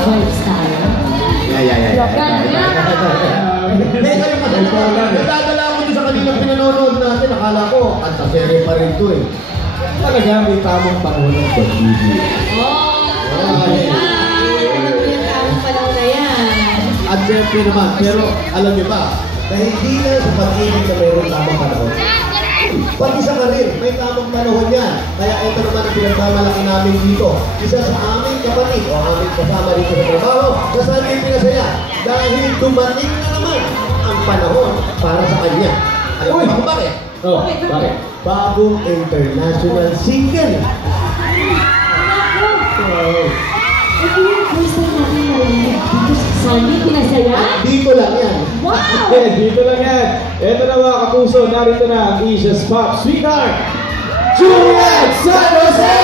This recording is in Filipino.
vibes tayo. Nadadala ako doon sa kanilang pinanonood natin. Akala ko, at sa serye pa rin ito eh. Talaga may tamang panahon ng pag-ibig. Tamang panahon na yan. At siyempre naman, pero alam niyo ba, dahil hindi na sa pag-ibig na mayroong tamang panahon. Pati sa karir, may tamang panahon yan. Kaya ito naman ang pinagmamalaki namin dito. Isa sa aming kapatid o aming kasama dito sa trabaho, na saan yung pinasaya? Dahil dumating na naman ang panahon para sa kanya. Alam mo ba bakit? Oh, bakit? Bagong international single. Ito yung first time natin narinig dito sa Sandy, pinasaya? Dito lang yan. Wow! Dito lang yan. Ito na mga kapuso, narito na ang Asia's Pop Sweetheart, Juliet San Jose!